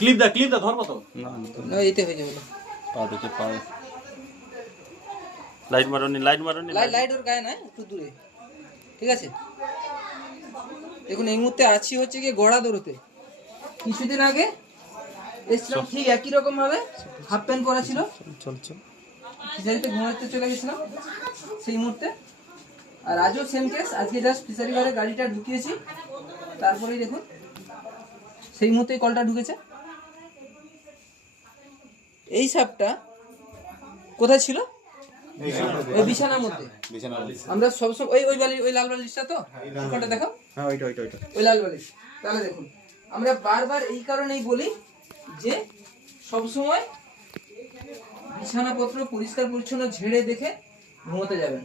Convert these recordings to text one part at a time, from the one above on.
Clip দা ধরবো তো না এতে হয়ে যাবে পা দেখে পা লাইট মারোনি লাইট ওর গায়ে না একটু দূরে ঠিক আছে দেখুন এই মুহূর্তে আছি হচ্ছে কি গড়া দৌড়তে কিছুদিন আগে এসছিলাম ঠিক একই রকম ভাবে হাফ প্যান্ট পরা ছিল চল ফিশারিতে ঘুমাতে চলে গেছিলাম সেই মুহূর্তে আর আজও সেম কেস আজকে জাস্ট ফিশারি ঘরে গাড়িটা ঢুকিয়েছি তারপরেই দেখুন সেই মুহূর্তেই কলটা ঢুকেছে এই সাপটা কোথায় ছিল ওই বিছানার মধ্যে আমরা সবসময় ওই লাল বালিশটা তো ওখানটা দেখো হ্যাঁ ওইটা ওই লাল বালিশ তাহলে দেখুন আমরা বারবার এই কারণেই বলি যে সবসময় বিছানাপত্র পরিষ্কার পরিচ্ছন্ন ঝেড়ে দেখে ঘুমোতে যাবেন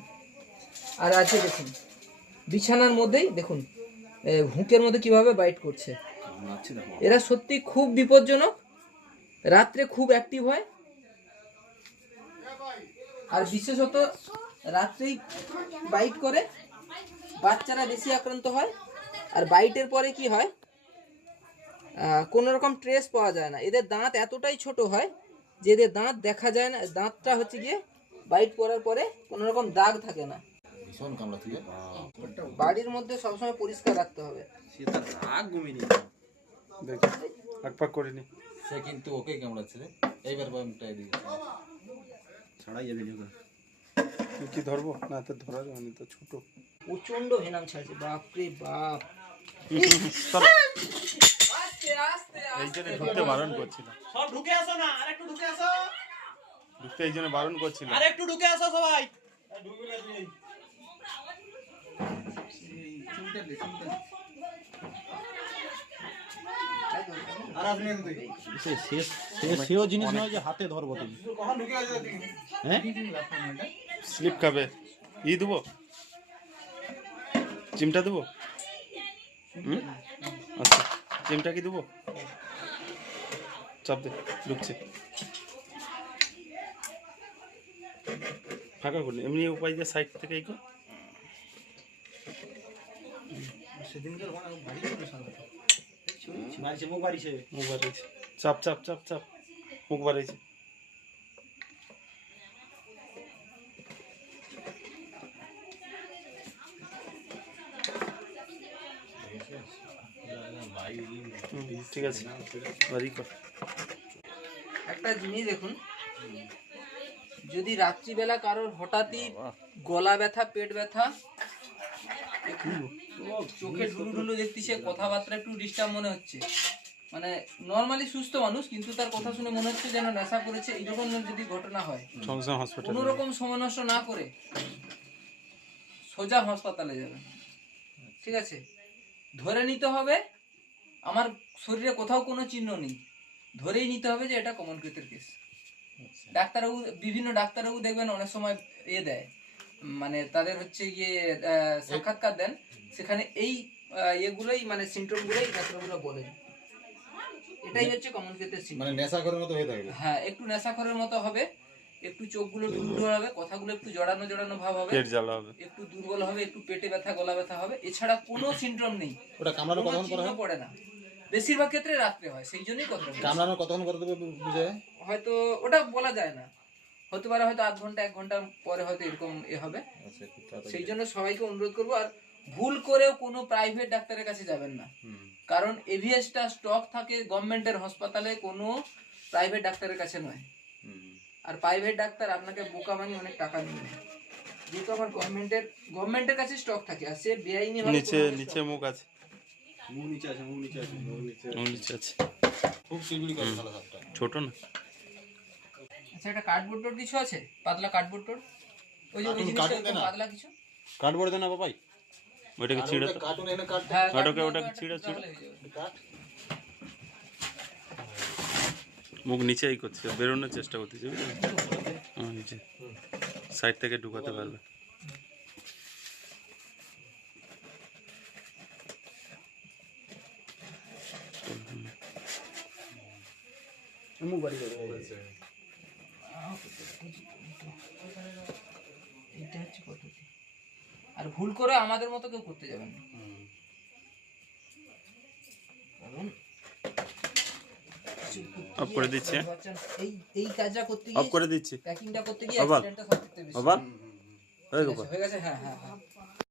আর আজকে দেখুন বিছানার মধ্যেই দেখুন হুঁকের মধ্যে কিভাবে বাইট করছে এরা সত্যি খুব বিপজ্জনক রাত্রে খুব অ্যাক্টিভ হয় আর বিশেষত রাত্রেই বাইট করে বাচ্চারা বেশি আক্রান্ত হয় আর বাইটের পরে কি হয় কোনো রকম ট্রেস পাওয়া যায় না এদের দাঁত এতটাই ছোট হয় যে এদের দাঁত দেখা যায় না দাঁতটা হচ্ছে গিয়ে বাইট পড়ার পরে কোনো রকম দাগ থাকে না বাড়ির মধ্যে সবসময় পরিষ্কার রাখতে হবে সেটা রাগ ঘুমিয়ে দেখ পাক করিনি সে কিন্তু ওকে কামড়াচ্ছে রে এইবার বামটা এদিকে ছাড়াই যাবে নিও কি ধরবো না তো ধরা যাবে না তো ছোট প্রচন্ড ভেনাম ছাড়ছে বাপ রে বাপ এই জন্য ঢুকতে বারণ করছিল সব ঢুকে আসো না আরেকটু ঢুকে আসো ঢুকতে এই জন্য বারণ করছিল আরেকটু ঢুকে আসো সবাই সেও জিনিস নয় যে হাতে ধরবো তুমি হ্যাঁ স্লিপ খাবে ই দেবো চিমটা দেবো আচ্ছা চিমটা কি দেবো চাপ দে ঢুকছে ফাঁকা করলে এমনি উপায় দিয়ে সাইড থেকে এই মুখ বাড়িছে চাপ চাপ চাপ চাপ মুখ বাড়াইছে ঠিক আছে বাড়ি কর একটা জিনিস দেখুন যদি রাত্রিবেলা কারোর হঠাৎই গলা ব্যথা পেট ব্যথা চোখে ঢুলু ঢুলু দেখতেছে কথাবার্তা একটু ডিস্টার্ব মনে হচ্ছে মানে নরমালি সুস্থ মানুষ কিন্তু তার কথা শুনে মনে হচ্ছে যেন নেশা করেছে এইরকম যদি ঘটনা হয় কোনো রকম সময় নষ্ট না করে সোজা হাসপাতালে যাবেন ঠিক আছে ধরে নিতে হবে আমার শরীরে কোথাও কোনো চিহ্ন নেই ধরেই নিতে হবে যে এটা কমনকৃতের কেস ডাক্তারবাবু বিভিন্ন ডাক্তারবাবু দেখবেন অনেক সময় দেয় মানে তাদের হচ্ছে গিয়ে সাক্ষাৎকার দেন সেখানে এই এগুলোই মানে সিমটমগুলোই ডাক্তারগুলো বলেন এটাই হচ্ছে কমনকৃতের সিমটম মানে নেশাখোরের মতো হয়ে থাকবে হ্যাঁ একটু নেশাখোরের মতো হবে একটু চোখগুলো ঢুলঢুল হবে কথাগুলো একটু জড়ানো জড়ানো ভাব হবে পেট জ্বালা হবে একটু দুর্বল হবে একটু পেটে ব্যথা গলা ব্যথা হবে এছাড়া কোনো সিমটম নেই ওটা কামড়ানো কতক্ষণ পরে হয় পড়ে না বেশিরভাগ ক্ষেত্রে রাত্রে হয় সেই জন্যই কথা কামড়ানো কতক্ষণ পরে দেবে বুঝে হয়তো ওটা বলা যায় না হতে পারে হয়তো আধ ঘন্টা 1 ঘন্টা পরে হয়তো এরকম হবে সেই জন্য সবাইকে অনুরোধ করবো আর ভুল করেও কোনো প্রাইভেট ডাক্তারের কাছে যাবেন না কারণ এভিএসটা স্টক থাকে গভর্নমেন্টের হাসপাতালে কোনো প্রাইভেট ডাক্তারের কাছে নয় আর প্রাইভেট ডাক্তার আপনাকে বোকা মানি অনেক টাকা নিয়ে নেয় যেহেতু আমার গভর্নমেন্টের কাছে স্টক থাকে আর সে বেআইনি নিচে মুখ আছে মুখ নিচে আছে মুখ নিচে আছে খুব সিলগুলি করে ভালো সাপটা ছোট না আচ্ছা এটা কার্ডবোর্ড টোর কিছু আছে পাতলা কার্ডবোর্ড টোর ওই যে জিনিসটা পাতলা কিছু কার্ডবোর্ড দেন না বাবাই ওটাকে ছিড়ে তো কার্টুন এনে কাট ওটাকে ছিড়ে কাট মুখ নিচেই করছে বেরোনোর চেষ্টা করতেছে নিচে সাইড থেকে ঢুকাতে পারবে মুখ বাড়ি যাবে এটা হচ্ছে পদ্ধতি আর ভুল করে আমাদের মতো কেউ করতে যাবেন না কারণ অফ করে দিচ্ছি। এই এই কাজটা করতে অফ গিয়ে করে দিচ্ছি। প্যাকিংটা করতে গিয়ে আবার? অ্যাক্সিডেন্টটা সবথেকে বেশি আবার হয়ে গেছে হ্যাঁ হ্যাঁ হ্যাঁ